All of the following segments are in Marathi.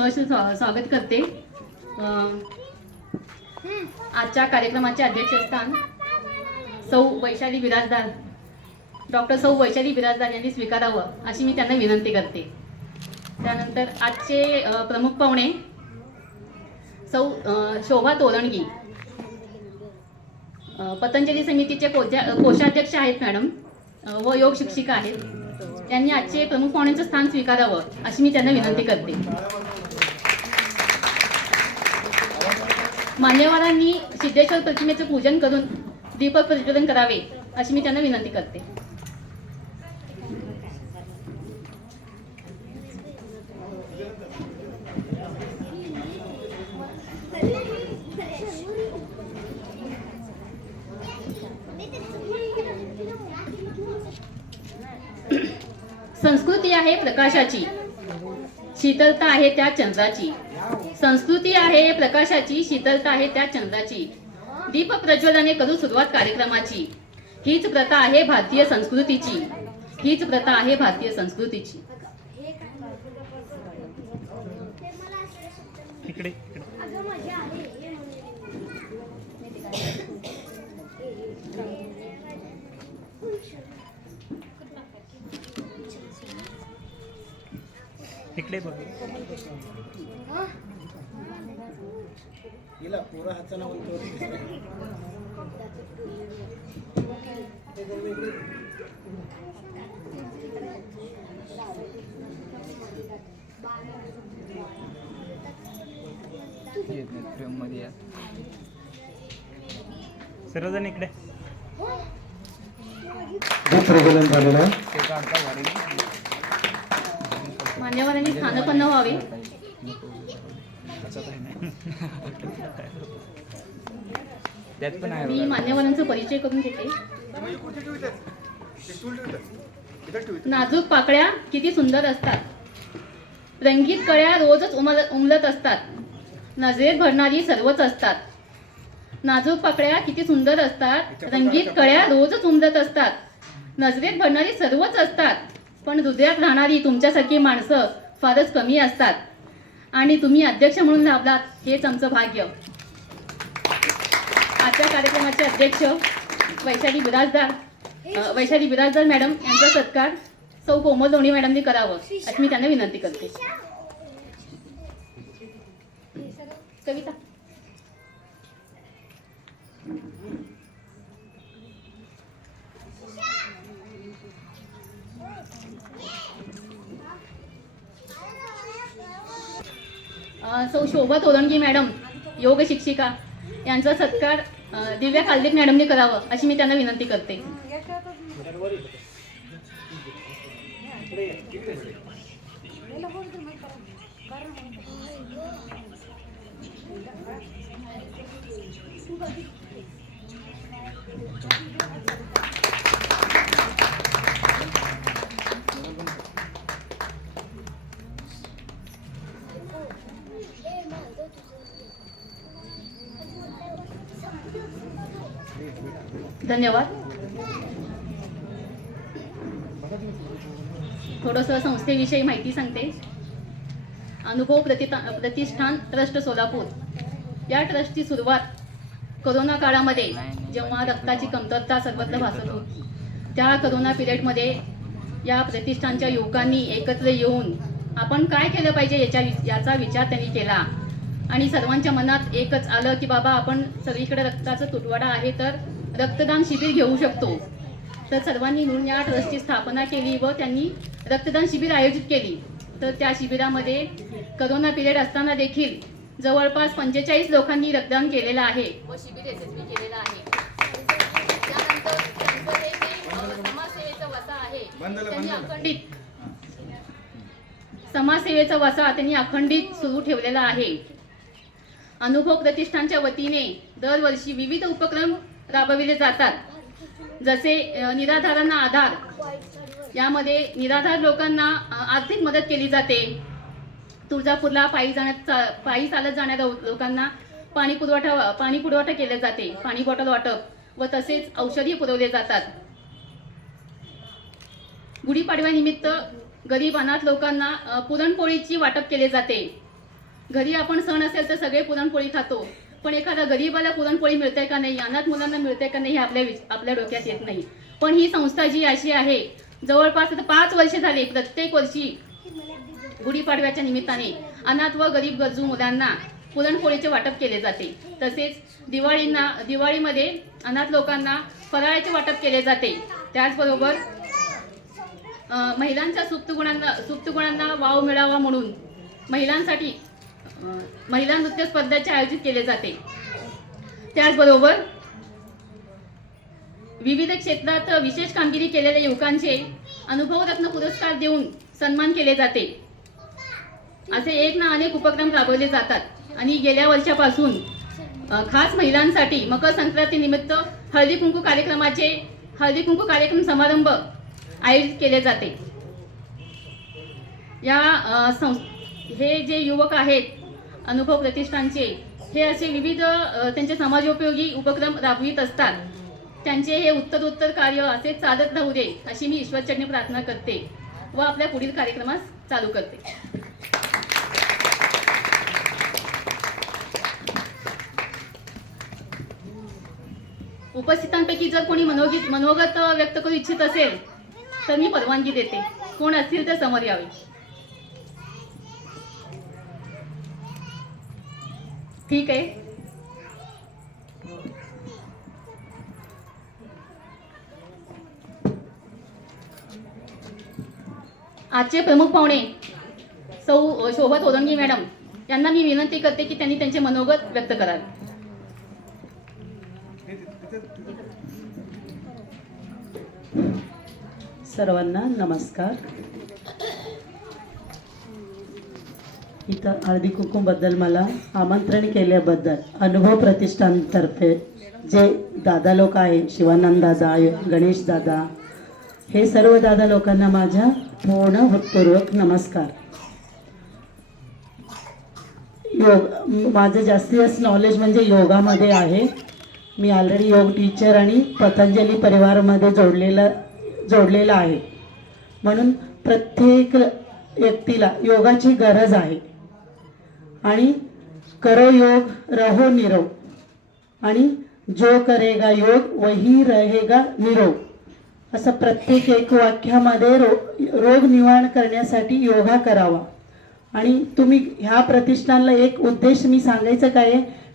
सहर्ष स्वा- स्वागत करते. आजच्या कार्यक्रमाचे अध्यक्षस्थान सौ वैशाली बिराजदार डॉक्टर सौ वैशाली बिराजदार यांनी स्वीकारावं अशी मी त्यांना विनंती करते. त्यानंतर आजचे प्रमुख पाहुणे सौ शोभा तोरणगी पतंजली समितीचे कोजा कोषाध्यक्ष आहेत मॅडम व योग शिक्षिका आहेत. त्यांनी आजचे प्रमुख पाहुण्यांचं स्थान स्वीकारावं अशी मी त्यांना विनंती करते. मान्यवरांनी सिद्धेश्वर प्रतिमेचं पूजन करून दीपक प्रज्वलन करावे अशी मी त्यांना विनंती करते. संस्कृती आहे प्रकाशाची. शीतलता आहे त्या चंद्राची. संस्कृती आहे प्रकाशाची शीतलता आहे त्या चंद्राची दीप प्रज्वलने करू सुरुवात कार्यक्रमाची. हीच प्रथा आहे भारतीय संस्कृतीची. हीच प्रथा आहे भारतीय संस्कृतीची. इकडे इकडे. इकडे बघ. ಇಲ್ಲ ಪೂರ ಹಚ್ಚನ ಒಂದು ತೋರಿಸಿ मध्ये सर्वजण इकडे प्रज्वलन झालेलं आहे ते काढता वारी मान्यवरांनी स्थानपन्न व्हावे त्यात पण आहे मी. मान्यवरांचा परिचय करून घेते नाजूक पाकळ्या किती सुंदर असतात. रंगीत कळ्या रोजच उमल उमलत असतात. नजरेत भरणारी सर्वच असतात. नाजूक पाकळ्या किती सुंदर असतात. रंगीत कळ्या रोजच उमलत असतात. नजरेत भरणारी सर्वच असतात. पण हृदयात राहणारी तुमच्यासारखी माणसं फारच कमी असतात. आणि तुम्ही अध्यक्ष म्हणून लाभलात हेच आमचं भाग्य. आजच्या कार्यक्रमाचे अध्यक्ष वैशाली बिराजदार वैशाली बिराजदार मॅडम यांचा सत्कार सौ कोमल लोणी मॅडमनी करावं अशी मी त्यांना विनंती करते. कविता. सौ शोभा तोरणगी मॅडम योग शिक्षिका यांचा सत्कार दिव्या कालदेक मॅडमने करावं अशी मी त्यांना विनंती करते. धन्यवाद. थोडंसं संस्थेविषयी माहिती सांगते. अनुभव प्रतिता प्रतिष्ठान ट्रस्ट सोलापूर. या ट्रस्टची सुरुवात करोना काळामध्ये जेव्हा रक्ताची कमतरता सर्वत्र भासत होती त्या करोना पिरियडमध्ये या प्रतिष्ठानच्या युवकांनी एकत्र येऊन आपण काय केलं पाहिजे याच्या याचा विचार त्यांनी केला. आणि सर्वांच्या मनात एकच आलं की बाबा आपण सगळीकडे रक्ताचा तुटवडा आहे तर रक्तदान शिबिर घेऊ शकतो. तर सर्वांनी मिळून या ट्रस्टची स्थापना केली व त्यांनी रक्तदान शिबिर आयोजित केली. तर त्या शिबिरामध्ये करोना पिरियड असताना देखील जवळपास पंचेचाळीस लोकांनी रक्तदान केलेलं आहे. व शिबिर यशस्वी केलेलं आहे. हे समाजसेवेचा वसा आहे त्यांनी अखंडित समाजसेवेचा वसा त्यांनी अखंडित सुरू ठेवलेला आहे. अनुभव प्रतिष्ठानच्या वतीने दरवर्षी विविध उपक्रम राबविले जातात. जसे निराधारांना आधार यामध्ये निराधार लोकांना आर्थिक मदत केली जाते. तुळजापूरला पायी जाण्यात पायी चालत जाणाऱ्या लोकांना पाणी पुरवठा पाणी पुरवठा केले जाते. पाणी बॉटल वाटप व तसेच औषधी पुरवले जातात. गुढीपाडव्यानिमित्त गरीब अनाथ लोकांना पुरणपोळीची वाटप केले जाते. घरी आपण सण असेल तर सगळे पुरणपोळी खातो. पण एखादा गरीबाला पुरणपोळी मिळते का नाही अनाथ मुलांना मिळते का नाही हे आपल्या आपल्या डोक्यात येत नाही. पण ही संस्था जी अशी आहे जवळपास आता पाच वर्ष झाली प्रत्येक वर्षी गुढीपाडव्याच्या निमित्ताने अनाथ व गरीब गरजू मुलांना पुरणपोळीचे वाटप केले जाते. तसेच दिवाळींना दिवाळीमध्ये अनाथ लोकांना फराळाचे वाटप केले जाते. त्याचबरोबर महिलांच्या सुप्त गुणांना सुप्त गुणांना वाव मिळावा म्हणून महिलांसाठी महिला नृत्य स्पर्धाचे आयोजित केले जाते. त्याचबरोबर विविध क्षेत्रात विशेष कामगिरी केलेल्या युवकांचे अनुभवरत्न पुरस्कार देऊन सन्मान केले जाते. असे एक ना अनेक उपक्रम राबवले जातात. आणि गेल्या वर्षापासून खास महिलांसाठी मकर संक्रांतीनिमित्त हळदी कुंकू कार्यक्रमाचे हळदी कुंकू कार्यक्रम समारंभ आयोजित केले जाते. या संस् हे जे युवक आहेत अनुभव प्रतिष्ठानचे. हे असे विविध त्यांचे समाजोपयोगी उपक्रम राबवित असतात. त्यांचे हे उत्तरोत्तर कार्य असे चालत राहू दे अशी मी ईश्वरचरणी प्रार्थना करते व आपल्या पुढील कार्यक्रमास चालू करते. उपस्थितांपैकी जर कोणी मनोगीत मनोगत व्यक्त करू इच्छित असेल तर मी परवानगी देते. कोण असतील तर समोर यावे. ठीक आहे. आजचे प्रमुख पाहुणे सौ शोभा तोरंगी मॅडम यांना मी विनंती करते की त्यांनी त्यांचे मनोगत व्यक्त करावे. सर्वांना नमस्कार. इथं हळदी कुंकूबद्दल मला आमंत्रण केल्याबद्दल अनुभव प्रतिष्ठानतर्फे जे दादा लोक आहे शिवानंद दादा गणेश दादा हे सर्व दादा लोकांना माझ्या पूर्ण हृत्पूर्वक नमस्कार. योग माझं जास्तीत नॉलेज म्हणजे योगामध्ये आहे. मी ऑलरेडी योग टीचर आणि पतंजली परिवारामध्ये जोडलेलं जोडलेलं आहे. म्हणून प्रत्येक व्यक्तीला योगाची गरज आहे. आणि करो योग रहो निरोग आणि जो करेगा योग वही रहेगा निरोग असं प्रत्येक एक वाक्यामध्ये रो रोग निवारण करण्यासाठी योगा करावा. आणि तुम्ही ह्या प्रतिष्ठानला एक उद्देश मी सांगायचं काय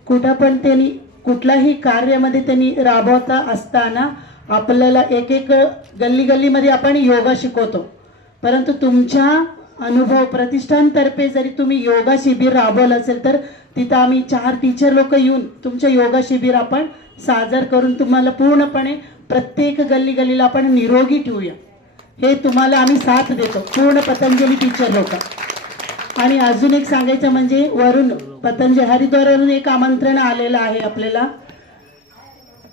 कुठं पण त्यांनी कुठलाही कार्यामध्ये त्यांनी राबवता असताना आपल्याला एक एक गल्ली गल्लीमध्ये आपण योगा शिकवतो. परंतु तुमच्या अनुभव प्रतिष्ठानतर्फे जरी तुम्ही योगा शिबिर राबवलं असेल तर तिथं आम्ही चार टीचर लोक येऊन तुमचं योगा शिबिर आपण सादर करून तुम्हाला पूर्णपणे प्रत्येक गल्ली गल्लीला आपण निरोगी ठेवूया. हे तुम्हाला आम्ही साथ देतो. पूर्ण पतंजली टीचर लोक. आणि अजून एक सांगायचं म्हणजे वरून पतंजली हरिद्वारवरून एक आमंत्रण आलेलं आहे आपल्याला.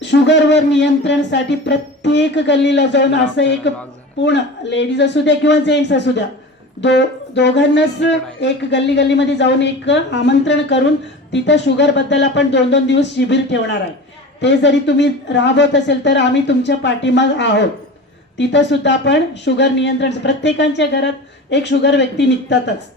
शुगरवर नियंत्रणासाठी प्रत्येक गल्लीला जाऊन असं एक पूर्ण लेडीज असू द्या किंवा जेंट्स असू द्या दो दोघांनाच एक गल्ली गल्लीमध्ये जाऊन एक आमंत्रण करून तिथं शुगरबद्दल आपण दोन दोन दिवस शिबिर ठेवणार आहे. ते जरी तुम्ही राबवत असेल तर आम्ही तुमच्या पाठीमाग आहोत. तिथं सुद्धा आपण शुगर नियंत्रण प्रत्येकांच्या घरात एक शुगर व्यक्ती निघतातच.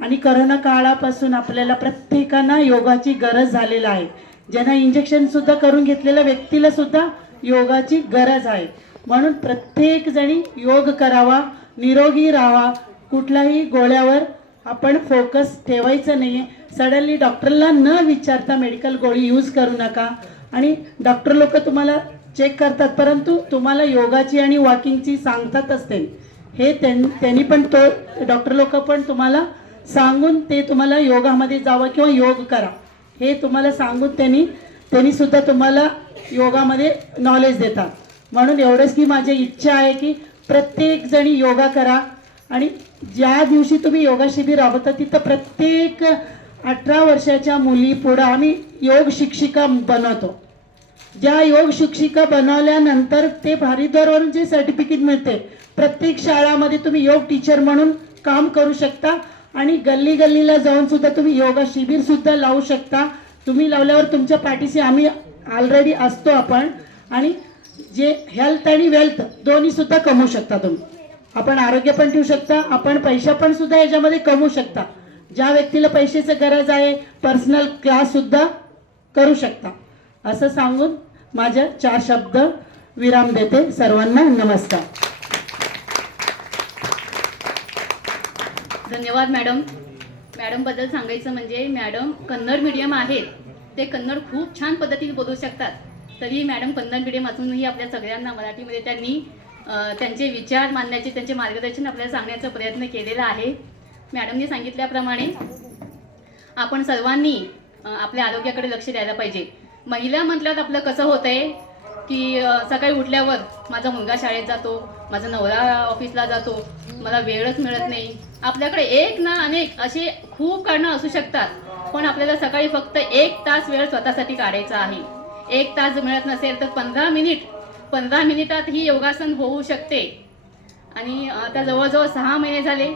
आणि करोना काळापासून आपल्याला प्रत्येकांना योगाची गरज झालेला आहे. ज्यांना इंजेक्शन सुद्धा करून घेतलेल्या व्यक्तीला सुद्धा योगाची गरज आहे. म्हणून प्रत्येक जणी योग करावा निरोगी राहावा कुठल्याही गोळ्यावर आपण फोकस ठेवायचं नाहीये. सडनली डॉक्टरला न विचारता मेडिकल गोळी यूज करू नका. आणि डॉक्टर लोक तुम्हाला चेक करतात परंतु तुम्हाला योगाची आणि वॉकिंगची सांगतात असते हे त्यां- त्यांनी पण तो डॉक्टर लोक पण तुम्हाला सांगून ते तुम्हाला योगामध्ये जावं किंवा योग करा. हे तुम्हाला सांगून त्यांनी त्यांनी सुद्धा तुम्हाला योगामध्ये नॉलेज देतात. म्हणून एवढंच की माझी इच्छा आहे की प्रत्येक जणी योगा करा आणि ज्या दिवशी तुम्ही योगा शिबिर राबवता तिथं प्रत्येक अठरा वर्षाच्या मुली पुढं आम्ही योग शिक्षिका बनवतो. ज्या योग शिक्षिका बनवल्यानंतर ते हरिद्वारवरून जे सर्टिफिकेट मिळते प्रत्येक शाळामध्ये तुम्ही योग टीचर म्हणून काम करू शकता आणि गल्ली गल्लीला जाऊन सुद्धा तुम्ही योगा शिबिर सुद्धा लावू शकता. तुम्ही लावल्यावर तुमच्या पाठीशी आम्ही ऑलरेडी असतो आपण आणि जे हेल्थ आणि वेल्थ दोन्ही सुद्धा कमवू शकता तुम्ही. आपण आरोग्य पण ठेवू शकता आपण पैसा पण सुद्धा याच्यामध्ये कमवू शकता. ज्या व्यक्तीला पैशाची गरज आहे पर्सनल क्लास सुद्धा करू शकता. असं सांगून माझ्या चार शब्द विराम देते सर्वांना नमस्कार. धन्यवाद मॅडम. मॅडमबद्दल सांगायचं म्हणजे मॅडम कन्नड मीडियम आहेत. ते कन्नड खूप छान पद्धतीने बोलू शकतात. तरी मॅडम कन्नड मीडियम असूनही आपल्या सगळ्यांना मराठीमध्ये त्यांनी त्यांचे विचार मांडण्याचे त्यांचे मार्गदर्शन आपल्याला सांगण्याचा प्रयत्न केलेला आहे. मॅडमने सांगितल्याप्रमाणे आपण सर्वांनी आपल्या आरोग्याकडे लक्ष द्यायला पाहिजे. महिला म्हटल्यावर आपलं कसं होतंय की सकाळी उठल्यावर माझा मुलगा शाळेत जातो माझा नवरा ऑफिसला जातो मला वेळच मिळत नाही. आपल्याकडे एक ना अनेक असे खूप कारणं असू शकतात पण आपल्याला सकाळी फक्त एक तास वेळ स्वतःसाठी काढायचा आहे. एक तास मिळत नसेल तर पंधरा मिनिट पंधरा मिनिटात ही योगासन होऊ शकते. आणि आता जवळजवळ सहा महिने झाले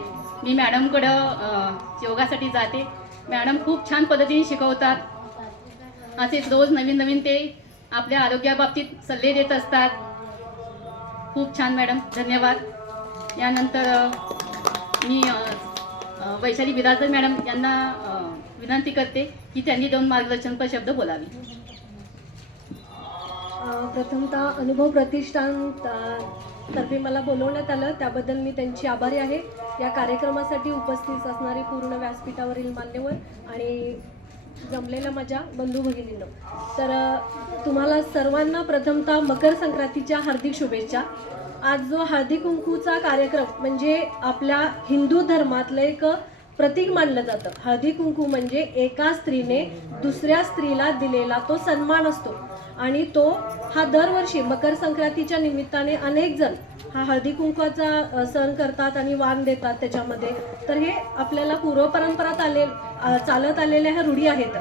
मी मॅडमकडं योगासाठी जाते. मॅडम खूप छान पद्धतीने शिकवतात. असेच रोज नवीन नवीन ते आपल्या आरोग्याबाबतीत सल्ले देत असतात. खूप छान मॅडम धन्यवाद. यानंतर मी वैशाली बिराजदार मॅडम यांना विनंती करते की त्यांनी दोन मार्गदर्शनपर शब्द बोलावे. प्रथमतः अनुभव प्रतिष्ठान तर्फे मला बोलवण्यात आलं. त्याबद्दल मी त्यांची आभारी आहे. या कार्यक्रमासाठी उपस्थित असणारी पूर्ण व्यासपीठावरील मान्यवर आणि जमलेल्या माझ्या बंधू भगिनीनं. तर तुम्हाला सर्वांना प्रथमतः मकर संक्रांतीच्या हार्दिक शुभेच्छा. आज जो हळदी कुंकूचा कार्यक्रम म्हणजे आपल्या हिंदू धर्मातलं एक प्रतीक मानलं जातं. हळदी कुंकू म्हणजे एका स्त्रीने दुसऱ्या स्त्रीला दिलेला तो सन्मान असतो. आणि तो हा दरवर्षी मकर संक्रांतीच्या निमित्ताने अनेक जण हा हळदी कुंकवाचा सण करतात आणि वाण देतात त्याच्यामध्ये. तर हे आपल्याला पूर्वपरंपरात आले चालत आलेल्या ह्या रूढी आहेत.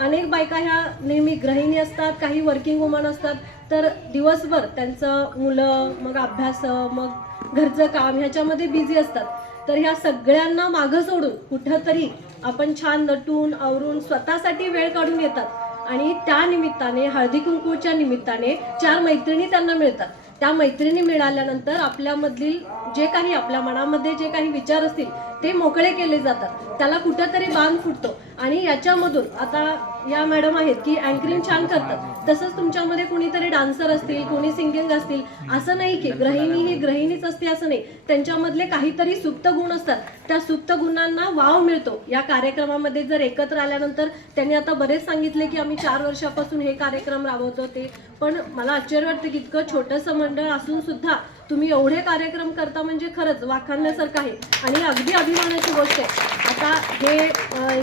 अनेक बायका ह्या नेहमी गृहिणी असतात काही वर्किंग वुमन असतात. तर दिवसभर त्यांचं मुलं मग अभ्यास मग घरचं काम ह्याच्यामध्ये बिझी असतात. तर ह्या सगळ्यांना मागं सोडून कुठंतरी आपण छान नटून आवरून स्वतःसाठी वेळ काढून येतात. आणि त्या निमित्ताने हळदी कुंकूच्या निमित्ताने चार मैत्रिणी त्यांना मिळतात. त्या मैत्रिणी मिळाल्यानंतर आपल्यामधील जे काही आपल्या मनामध्ये जे काही विचार असतील ते मोकळे केले जातात. त्याला कुठंतरी बांध फुटतो. आणि याच्यामधून आता या मॅडम आहेत की अँकरिंग छान करतात. तसंच तुमच्यामध्ये कुणीतरी डान्सर असतील कोणी सिंगिंग असतील असं नाही की गृहिणी ही गृहिणीच असते असं नाही. त्यांच्यामधले काहीतरी सुप्त गुण असतात. त्या सुप्त गुणांना वाव मिळतो. या कार्यक्रमामध्ये जर एकत्र आल्यानंतर त्यांनी आता बरेच सांगितले की आम्ही चार वर्षापासून हे कार्यक्रम राबवतो ते. पण मला आश्चर्य वाटतं की इतकं छोटंसं मंडळ असून सुद्धा तुम्ही एवढे कार्यक्रम करता म्हणजे खरंच वाखाणण्यासारखं आहे. आणि अगदी अभिमानाची गोष्ट आहे. आता हे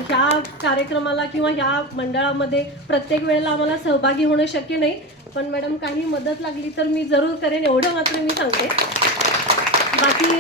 ह्या कार्यक्रमाला किंवा ह्या मंडळामध्ये प्रत्येक वेळेला आम्हाला सहभागी होणं शक्य नाही. पण मॅडम काही मदत लागली तर मी जरूर करेन एवढं मात्र मी सांगते. बाकी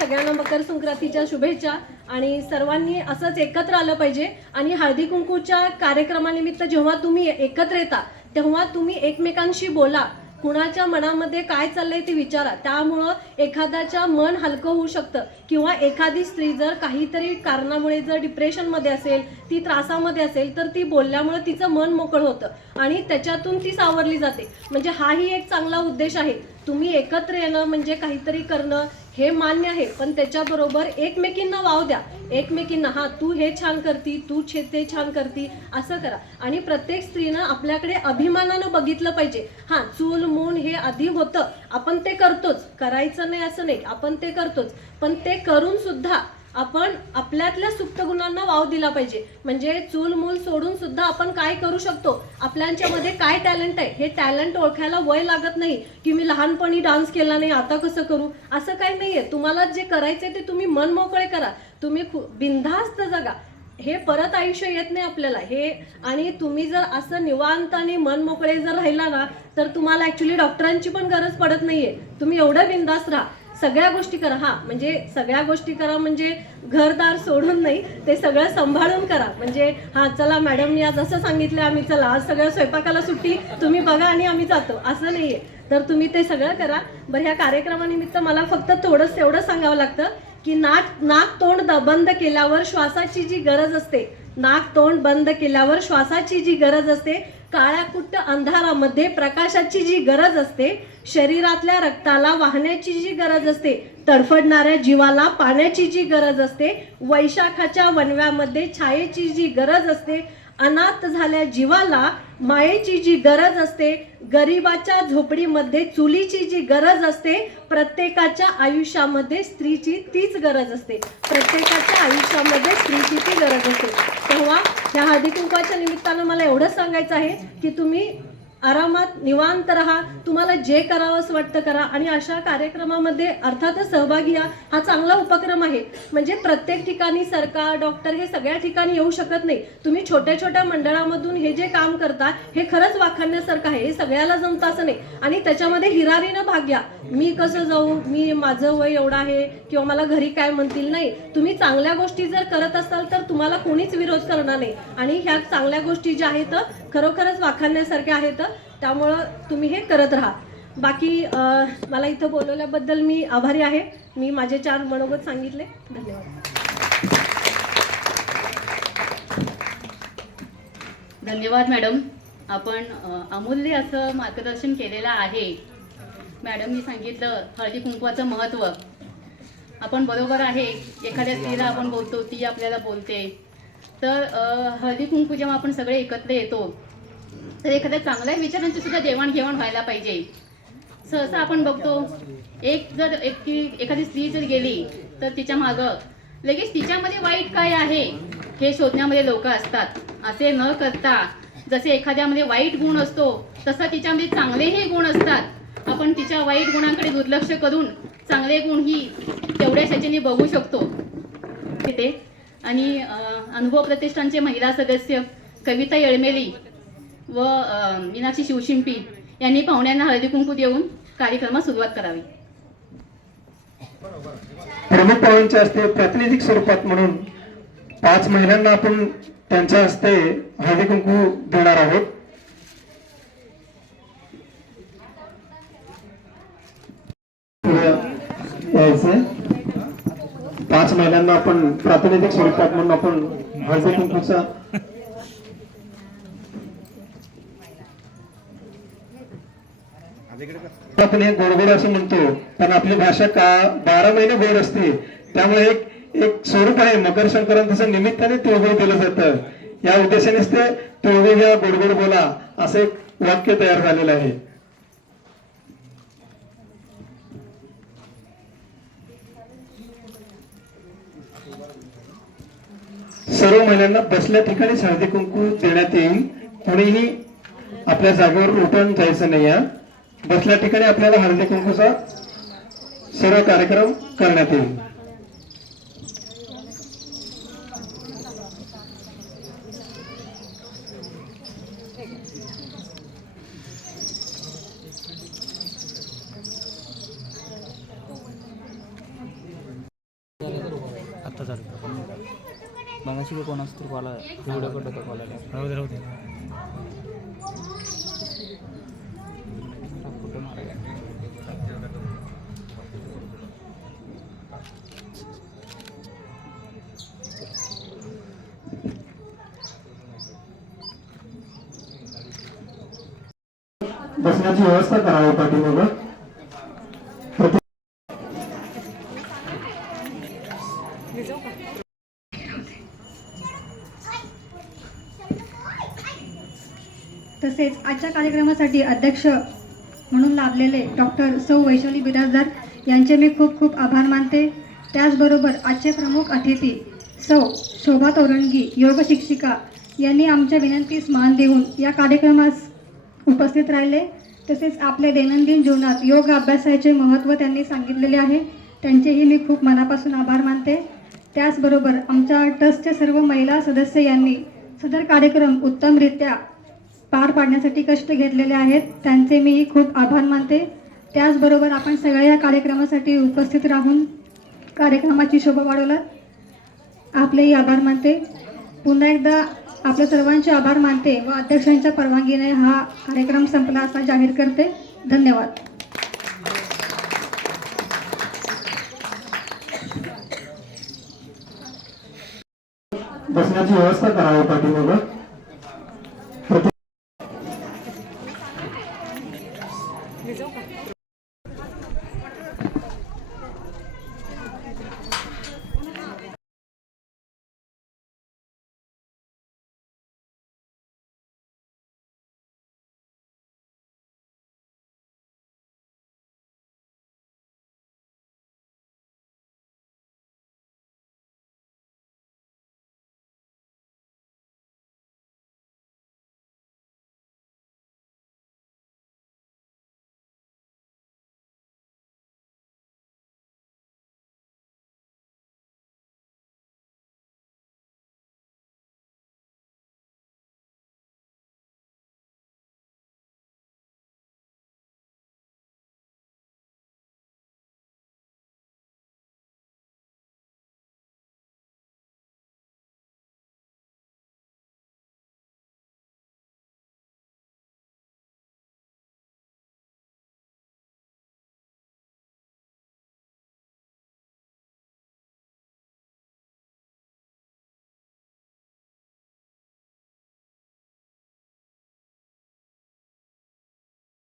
सगळ्यांना मकर संक्रांतीच्या शुभेच्छा आणि सर्वांनी असंच एकत्र आलं पाहिजे. आणि हळदी कुंकूच्या कार्यक्रमानिमित्त जेव्हा तुम्ही एकत्र येता तेव्हा तुम्ही एकमेकांशी बोला. कुणाच्या मनामध्ये काय चाललंय ते विचारा. त्यामुळं एखाद्याच्या मन हलकं होऊ शकतं. किंवा एखादी स्त्री जर काहीतरी कारणामुळे जर डिप्रेशनमध्ये असेल ती त्रासामध्ये असेल तर ती बोलल्यामुळे तिचं मन मोकळं होतं. आणि त्याच्यातून ती सावरली जाते. म्हणजे हाही एक चांगला उद्देश आहे. तुम्ही एकत्र येणं म्हणजे काहीतरी करणं हे मान्य आहे पण त्याच्याबरोबर एकमेकींना वाव द्या. एकमेकींना हा तू हे छान करती तू छे ते छान करती असं करा. आणि प्रत्येक स्त्रीनं आपल्याकडे अभिमानानं बघितलं पाहिजे. हा चूल मूल हे आधी होतं आपण ते करतोच करायचं नाही असं नाही आपण ते करतोच. पण ते करून सुद्धा आपण आपल्यातल्या सुप्त गुणांना वाव दिला पाहिजे. म्हणजे चूल मूल सोडून सुद्धा आपण काय करू शकतो? आपल्याच्यामध्ये काय टॅलेंट आहे? हे टॅलेंट ओळखायला वय लागत नाही की मी लहानपणी डान्स केला नाही आता कसं करू? असं काही नाहीये. तुम्हाला जे करायचंय ते तुम्ही मन मोकळे करा. तुम्ही खू बिनधास्त जगा. हे परत आयुष्य येत नाही आपल्याला. हे आणि तुम्ही जर असं निवांत आणि मन मोकळे जर राहिला ना तर तुम्हाला ऍक्च्युली डॉक्टरांची पण गरज पडत नाहीये. तुम्ही एवढं बिंदास राहा. सगळ्या गोष्टी करा. हा म्हणजे सगळ्या गोष्टी करा म्हणजे घरदार सोडून नाही ते सगळं सांभाळून करा. म्हणजे हा चला मॅडमनी आज असं सांगितलं आम्ही चला आज सगळ्या स्वयंपाकाला सुट्टी तुम्ही बघा आणि आम्ही जातो. असं नाहीये. तर तुम्ही ते सगळं करा. बरं ह्या कार्यक्रमानिमित्त मला फक्त थोडंच एवढं सांगावं लागतं की नाक नाक तोंड द- बंद केल्यावर श्वासाची जी गरज असते नाक तोंड बंद केल्यावर श्वासाची जी गरज असते काळ्या कुट्ट अंधारामध्ये प्रकाशाची जी गरज असते शरीरातल्या रक्ताला वाहण्याची जी गरज असते तडफडणाऱ्या जीवाला पाण्याची जी गरज असते वैशाखाच्या वनव्यामध्ये छायेची जी गरज असते अनाथ झाल्या जीवाला मायेची जी गरज असते गरिबाच्या झोपडीमध्ये चुलीची जी गरज असते प्रत्येकाच्या आयुष्यामध्ये स्त्रीची तीच गरज असते. प्रत्येकाच्या आयुष्यामध्ये स्त्रीची ती गरज असते. तेव्हा ह्या हळदी कुंकवाच्या निमित्तानं मला एवढंच सांगायचं आहे की तुम्ही आरामात निवांत राहा. तुम्हाला जे करावंसं वाटतं करा. आणि अशा कार्यक्रमामध्ये अर्थातच सहभागी या. हा चांगला उपक्रम आहे. म्हणजे प्रत्येक ठिकाणी सरकार डॉक्टर हे सगळ्या ठिकाणी येऊ शकत नाही. तुम्ही छोट्या छोट्या मंडळामधून हे जे काम करता हे खरंच वाखाणण्यासारखं आहे. हे सगळ्याला जमतं असं नाही. आणि त्याच्यामध्ये हिरारीनं भाग घ्या. मी कसं जाऊ? मी माझं वय एवढं आहे किंवा मला घरी काय म्हणतील? नाही. तुम्ही चांगल्या गोष्टी जर करत असाल तर तुम्हाला कोणीच विरोध करणार नाही. आणि ह्या चांगल्या गोष्टी ज्या आहेत खरोखरच वाखाणण्यासारख्या आहेत त्यामुळं तुम्ही हे करत राहा. बाकी मला इथं बोलवल्याबद्दल मी आभारी आहे. मी माझे चार मनोगत सांगितले. धन्यवाद. धन्यवाद मॅडम. आपण अमूल्य असं मार्गदर्शन केलेलं आहे. मॅडमनी सांगितलं हळदी कुंकवाचं महत्त्व. आपण बरोबर आहे. एखाद्या स्त्रीला आपण बोलतो ती आपल्याला बोलते. तर हळदी कुंकू जेव्हा आपण सगळे एकत्र येतो तर एखाद्या चांगल्या विचारांची सुद्धा देवाणघेवाण व्हायला पाहिजे. सहसा आपण बघतो एक जर एकटी एखादी स्त्री जर गेली तर तिच्या मागं लगेच तिच्यामध्ये वाईट काय आहे हे शोधण्यामध्ये लोक असतात. असे न करता जसे एखाद्यामध्ये वाईट गुण असतो तसा तिच्यामध्ये चांगलेही गुण असतात. आपण तिच्या वाईट गुणांकडे दुर्लक्ष करून चांगले गुण ही तेवढ्या ह्याच्याने बघू शकतो. तिथे आणि अनुभव प्रतिष्ठानचे महिला सदस्य कविता येळमेली व मीनाक्षी शिवशिंपी यांनी पाहुण्यांना हळदी कुंकू देऊन कार्यक्रमास सुरुवात करावी. प्रमुख पाहुण्यांच्या हस्ते प्रातिनिधिक स्वरूपात म्हणून पाच महिलांना आपण त्यांच्या हस्ते हळदी कुंकू देणार आहोत. पाच महिलांना आपण प्रातिनिधिक स्वरूपात म्हणून आपण हळदी कुंकूचा आपण हे गोडगोड असं म्हणतो पण आपली भाषा का बारा महिने गोड असते? त्यामुळे एक एक स्वरूप आहे. मकर संक्रांतीच्या निमित्ताने तिळगुळ दिलं जातं. या उद्देशानेच ते तिळगुळ घ्या गोडगोड बोला असं एक वाक्य तयार झालेलं आहे. सर्व महिलांना बसल्या ठिकाणी हळदी कुंकू देण्यात येईल. कोणीही आपल्या जागेवर उठून जायचं नाही बसल्या ठिकाणी आपल्याला हळदी कुंकूचा सर्व कार्यक्रम करण्यात येईल. आत्ता चालू मगाशी का कोणाच तरी कॉल कट होता कॉल आला राहू दे राहू दे. बसण्याची व्यवस्था करावी पाठीमागं. तसेच आजच्या कार्यक्रमासाठी अध्यक्ष म्हणून लाभलेले डॉक्टर सौ वैशाली बिराजदार यांचे मी खूप खूप आभार मानते. त्याचबरोबर आजचे प्रमुख अतिथी सौ शोभा तोरणगी योग शिक्षिका यांनी आमच्या विनंतीस मान देऊन या कार्यक्रमास उपस्थित राहिले. तसेच आपल्या दैनंदिन जीवनात योग अभ्यासाचे महत्त्व त्यांनी सांगितलेले आहे. त्यांचेही मी खूप मनापासून आभार मानते. त्याचबरोबर आमच्या ट्रस्टचे सर्व महिला सदस्य यांनी सदर कार्यक्रम उत्तमरित्या पार पाडण्यासाठी कष्ट घेतलेले आहेत. त्यांचे मीही खूप आभार मानते. त्याचबरोबर आपण सगळ्या या कार्यक्रमासाठी उपस्थित राहून कार्यक्रमाची शोभा वाढवलात आपलेही आभार मानते. पुन्हा एकदा आपल्या सर्वांचे आभार मानते व अध्यक्षांच्या परवानगीने हा कार्यक्रम संपला असा जाहीर करते. धन्यवाद. बसण्याची व्यवस्था करावी पाठीमागं.